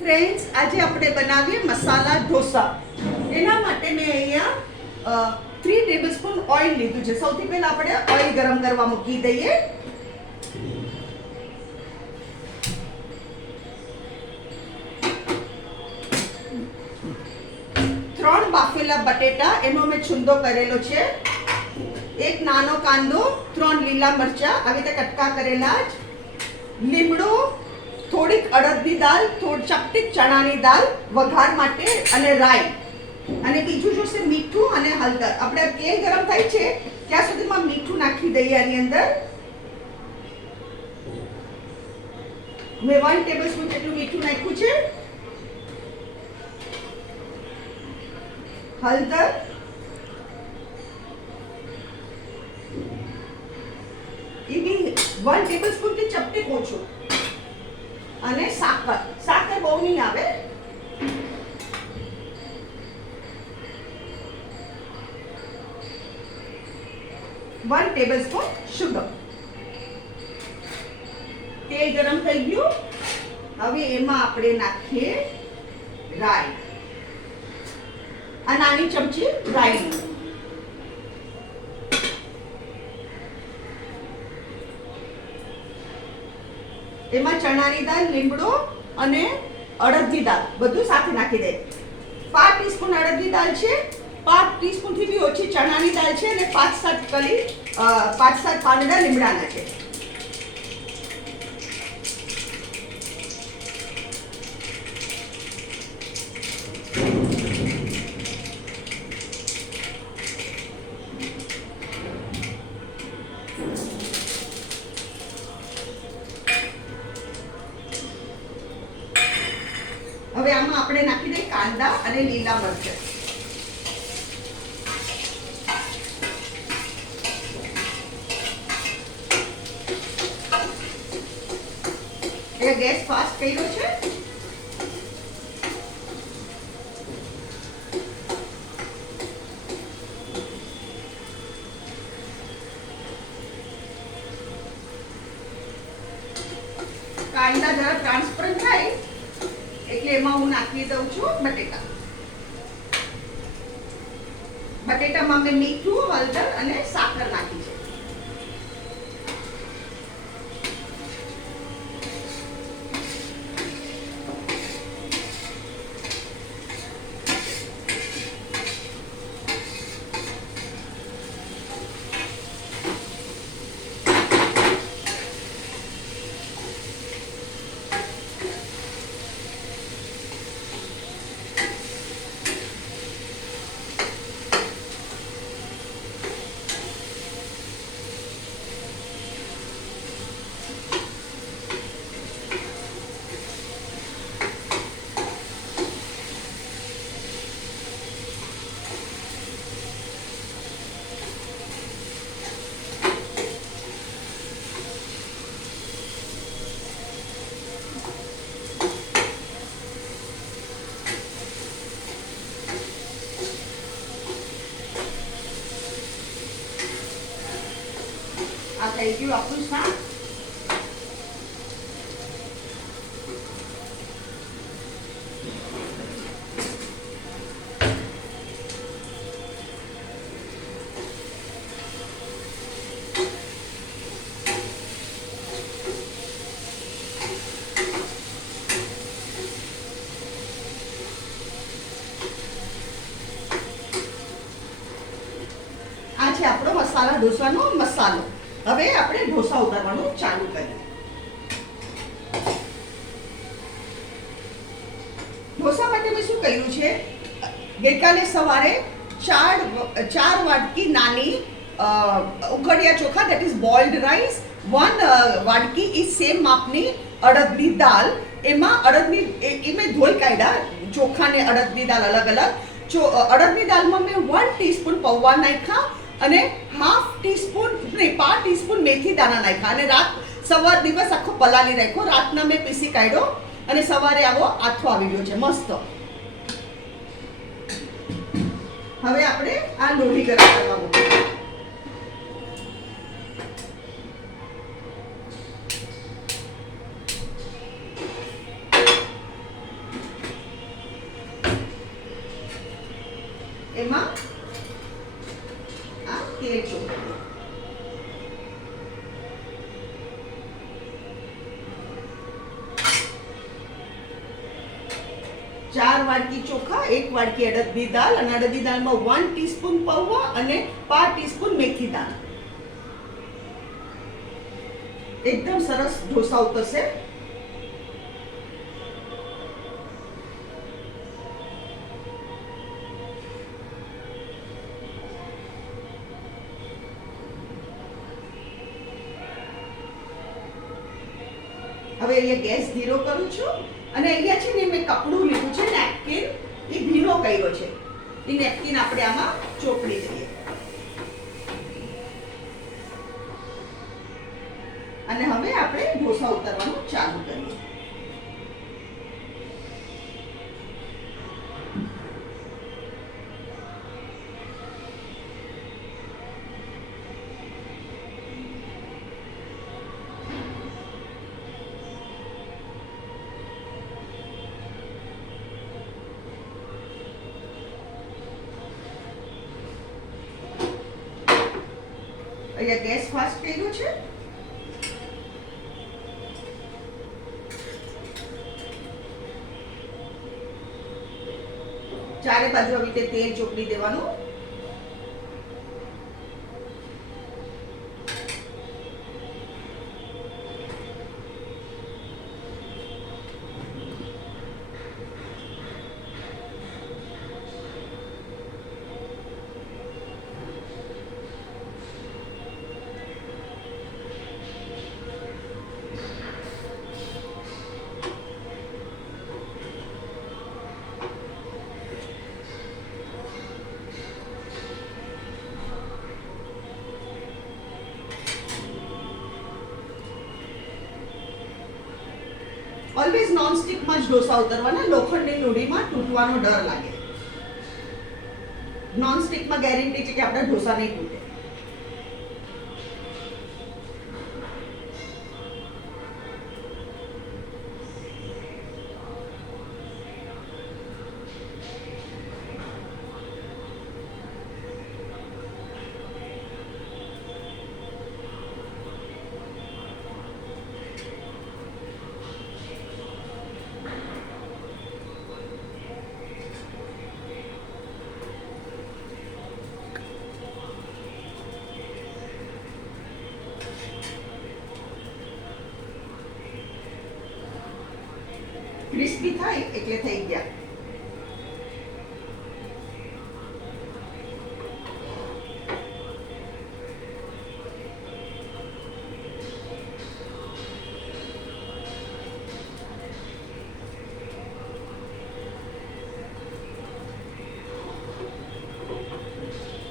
Friends, આજે આપણે બનાવીએ મસાલા ઢોસા. એના માટે મેં અહીંયા 3 ટેબલસ્પૂન ઓઇલ લીધું છે. સૌથી પહેલા આપણે ઓઇલ ગરમ કરવા મૂકી દઈએ. ત્રણ બાફેલા બટેટા, એનો મેં છુંદો કરેલો છે. એક નાનો કાંદો, 3 લીલા મરચા આવી રીતે કટકા કરેલા જ, લીમડો, થોડીક અડદની દાળ, થોડી ચપટી ચણાની દાળ વઘાર માટે, અને રાઈ, અને બીજું જોશે મીઠું અને હળદર. આપણે તેલ ગરમ થાય છે ત્યાં સુધીમાં મીઠું નાખી દઈએ આની અંદર. મેં 1 ટેબલસ્પૂન જેટલું મીઠું નાખ્યું છે. હળદર, એ બી 1 ટેબલસ્પૂન થી ચપટી ઓછું, અને સાકર બહુ નહીં આવે. One tablespoon sugar. તેલ ગરમ થઈ ગયું. હવે એમાં આપણે નાખીએ રાઈ, આ નાની ચમચી રાઈ. એમાં ચણાની દાળ, લીમડો અને અડદની દાળ બધું સાથે નાખી દે. 5 ટીસ્પૂન અડદની દાળ છે, 5 ટીસ્પૂન થી બી ઓછી ચણાની દાળ છે, અને 5-7 પાંદડા લીમડાના છે. હવે આમાં આપણે નાખી દઈએ કાંદા અને લીલા મરચાં. એ ગેસ ફાસ્ટ કર્યો છે. કાંદા જરા ટ્રાન્સપરન્ટ થાય એટલે એમાં હું નાખી દઉં છું બટેટા. બટેટામાં મેં મીઠું, હળદર અને સાકર નાખી છે. આ થઈ ગયું આપણું શાક. આ છે આપણો મસાલા ઢોસાનો મસાલો. હવે આપણે ઢોસા ઉતારવાનું ચાલુ કરીએ. ઢોસા માટે મેં શું કર્યું છે, ગઈકાલે સવારે 4 વાટકી નાની ઉકળિયા ચોખા, દેટ ઇઝ બોઇલ્ડ રાઈસ, 1 વાટકી ઈ સેમ માપની અડદની દાળ. એમાં અડદની એ મેં ધોઈ કાઢ્યા, ચોખા ને અડદની દાળ અલગ અલગ. અડદની દાળમાં મેં 1 ટીસ્પૂન પૌવા નાખ્યા, અને ½ ટીસ્પૂન નહીં 5 ટીસ્પૂન મેથી દાણા નાખ્યા, અને દિવસ આખો પલાળી રાખ્યો. રાતના મેં પીસી કાઢ્યો, અને સવારે આવો આથો આવી ગયો છે મસ્ત. હવે આપણે આ લોહી ગરમ કરવા મૂકીએ. એમાં આ તેલ ચોપડી, 4 વાટકી ચોખા, 1 વાટકી અડદની દાળ, અને અડદની દાળમાં 1 ટીસ્પૂન પૌવા અને 5 ટીસ્પૂન મેથી દાણા. એકદમ સરસ ઢોસા ઉતરશે. હવે અહીંયા ગેસ ધીરો કરું છું અને અહીંયા છે ને મેં કપડું લીધું છે, નેપકિન, એ ભીનો કર્યો છે. એ નેપકિન આપણે આમાં ચોપડી દઈએ અને હવે આપણે ઢોસા ઉતારવાનું ચાલુ કરીએ. અહીંયા ગેસ ફાસ્ટ કર્યું છે. ચારે બાજુ આવી રીતે તેલ ચોપડી દેવાનું. ઓલવેઝ નોનસ્ટિકમાં જ ઢોસા ઉતરવાના. લોખંડની લોઢીમાં તૂટવાનો ડર લાગે. નોનસ્ટિકમાં ગેરંટી છે કે આપણા ઢોસા નહીં તૂટે. ક્રિસ્પી થાય એટલે થઈ ગયા.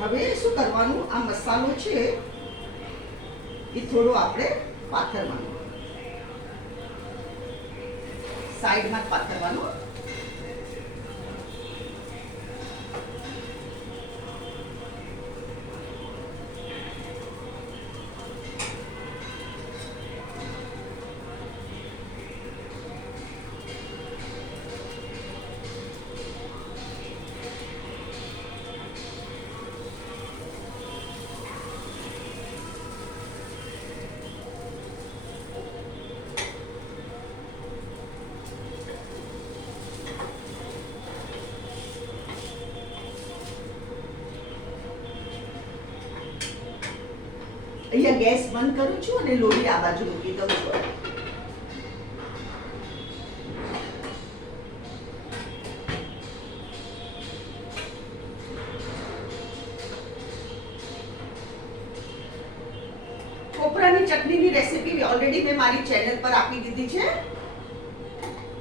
હવે શું કરવાનું, આ મસાલો છે એ થોડો આપણે પાથરવાનો, સાઈડમાં પાથરવાનો. અહીંયા ગેસ બંધ કરું છું અને લોહી આ બાજુ મૂકી દઉં છું. કોપરાની ચટણીની રેસીપી ઓલરેડી મેં મારી ચેનલ પર આપી દીધી છે.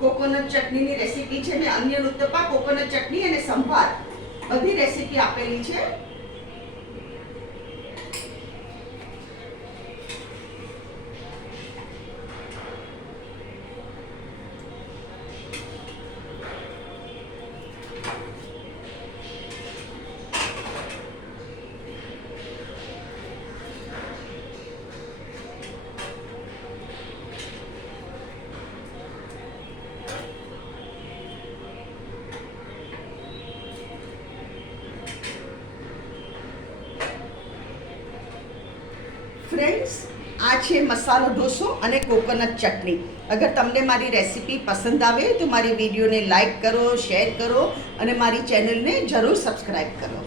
કોકોનટ ચટણીની રેસીપી છે. મેં અન્ય ઉત્તપા, કોકોનટ ચટણી અને સંભાર બધી રેસીપી આપેલી છે. ફ્રેન્ડ્સ, આ છે મસાલો ઢોસો અને કોકોનટ ચટણી. અગર તમને મારી રેસીપી પસંદ આવે તો મારી વિડીયોને લાઈક કરો, શેર કરો અને મારી ચેનલને જરૂર સબસ્ક્રાઈબ કરો.